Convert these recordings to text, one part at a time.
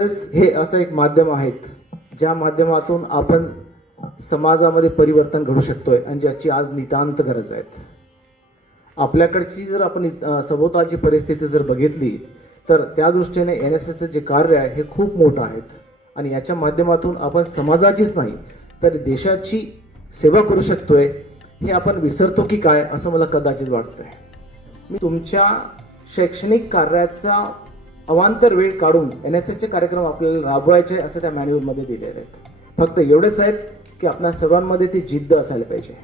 हे असं एक माध्यम आहेत ज्या माध्यमातून आपण समाजामध्ये परिवर्तन घडू शकतोय आणि ज्याची आज नितांत गरज आहे आपल्याकडची जर आपण सभोवतालची परिस्थिती जर बघितली तर त्या दृष्टीने एन एस एसचं जे कार्य आहे हे खूप मोठं आहे आणि याच्या माध्यमातून आपण समाजाचीच नाही तर देशाची सेवा करू शकतोय हे आपण विसरतो की काय असं मला कदाचित वाटतंय. मी तुमच्या शैक्षणिक कार्याचा अवांतर वेळ काढून एन एस एसचे कार्यक्रम आपल्याला राबवायचे असं त्या मॅन्युअलमध्ये दिलेले आहेत फक्त एवढेच आहेत की आपल्या सर्वांमध्ये ती जिद्द असायला पाहिजे.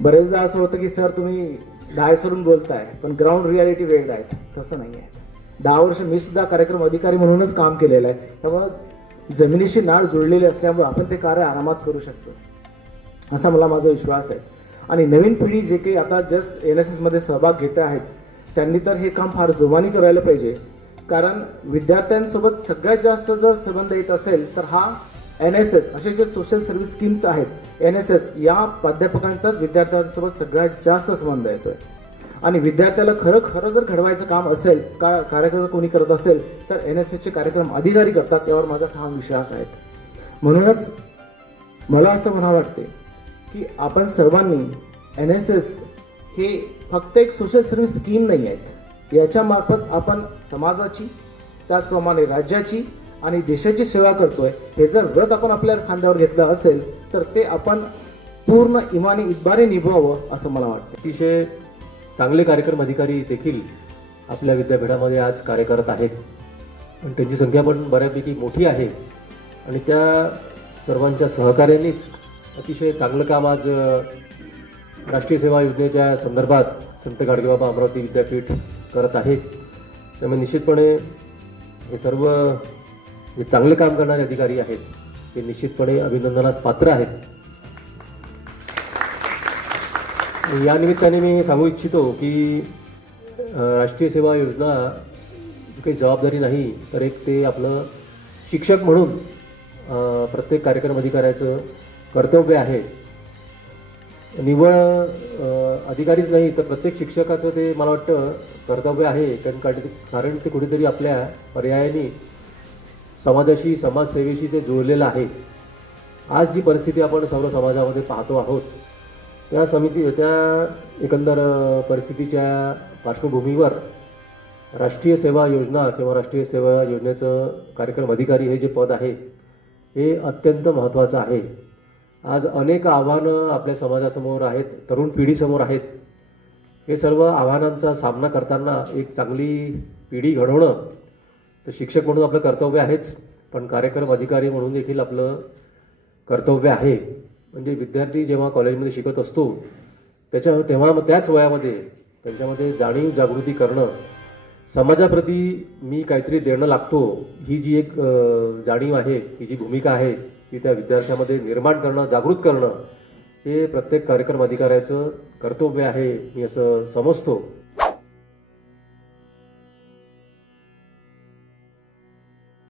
बरेचदा असं होतं की सर तुम्ही दहा बोलताय पण ग्राउंड रियालिटी वेगळं आहे. तसं नाही आहे. दहा वर्ष मी सुद्धा कार्यक्रम अधिकारी म्हणूनच काम केलेलं आहे. त्यामुळं जमिनीशी नाळ जुळलेली असल्यामुळे आपण ते कार्य आरामात करू शकतो. असा मला माझा विश्वास आहे. आणि नवीन पिढी जे काही आता जस्ट एन एस एसमध्ये सहभाग घेत आहेत त्यांनी तर हे काम फार जोमाने करायला पाहिजे. कारण विद्यार्थ्यांसोबत सगळ्यात जास्त जर संबंध येत असेल तर हा एन एस एस असे जे सोशल सर्व्हिस स्कीम्स आहेत एन एस एस या प्राध्यापकांचाच विद्यार्थ्यांसोबत सगळ्यात जास्त संबंध येतोय. आणि विद्यार्थ्याला खरं खरं जर घडवायचं काम असेल का कार्यक्रम कोणी करत असेल तर एन एस एसचे कार्यक्रम अधिकारी करतात यावर माझा ठाम विश्वास आहे. म्हणूनच मला असं म्हणा वाटते की आपण सर्वांनी एन एस एस हे फक्त एक सोशल सर्व्हिस स्कीम नाही आहेत. याच्यामार्फत आपण समाजाची त्याचप्रमाणे राज्याची आणि देशाची सेवा करतोय. हे जर व्रत आपण आपल्या खांद्यावर घेतलं असेल तर ते आपण पूर्ण इमानी इतबारे निभवावं असं मला वाटतं. अतिशय चांगले कार्यक्रम अधिकारी देखील आपल्या विद्यापीठामध्ये आज कार्य करत आहेत. आणि त्यांची संख्या पण बऱ्यापैकी मोठी आहे. आणि त्या सर्वांच्या सहकार्यानेच अतिशय चांगलं काम आज राष्ट्रीय सेवा योजनेच्या संदर्भात संत गाडगेबाबा अमरावती विद्यापीठ करत आहे. त्यामुळे निश्चितपणे हे सर्व जे चांगले काम करणारे अधिकारी आहेत ते निश्चितपणे अभिनंदनास पात्र आहेत. या निमित्ताने मी सांगू इच्छितो की राष्ट्रीय सेवा योजना काही जबाबदारी नाही तर एक ते आपलं शिक्षक म्हणून प्रत्येक कार्यक्रम अधिकाऱ्याचं कर्तव्य आहे. निव्वळ अधिकारीच नाही तर प्रत्येक शिक्षकाचं ते मला वाटतं कर्तव्य आहे. कारण कारण ते कुठेतरी आपल्या पर्यायाने समाजाशी समाजसेवेशी ते जोडलेलं आहे. आज जी परिस्थिती आपण सर्व समाजामध्ये पाहतो आहोत त्या समिती त्या एकंदर परिस्थितीच्या पार्श्वभूमीवर राष्ट्रीय सेवा योजना किंवा राष्ट्रीय सेवा योजनेचं कार्यक्रम अधिकारी हे जे पद आहे हे अत्यंत महत्त्वाचं आहे. आज अनेक आव्हानं आपल्या समाजासमोर आहेत तरुण पिढीसमोर आहेत. हे सर्व आव्हानांचा सामना करताना एक चांगली पिढी घडवणं तर शिक्षक म्हणून आपलं कर्तव्य आहेच पण कार्यक्रम अधिकारी म्हणून देखील आपलं कर्तव्य आहे. म्हणजे विद्यार्थी जेव्हा कॉलेजमध्ये शिकत असतो त्याच्या तेव्हा मग त्याच वयामध्ये त्यांच्यामध्ये जाणीव जागृती करणं समाजाप्रती मी काहीतरी देणं लागतो ही जी एक जाणीव आहे ही जी भूमिका आहे ती त्या विद्यार्थ्यामध्ये निर्माण करणं जागृत करणं हे प्रत्येक कार्यक्रम अधिकाऱ्याचं कर्तव्य आहे मी असं समजतो.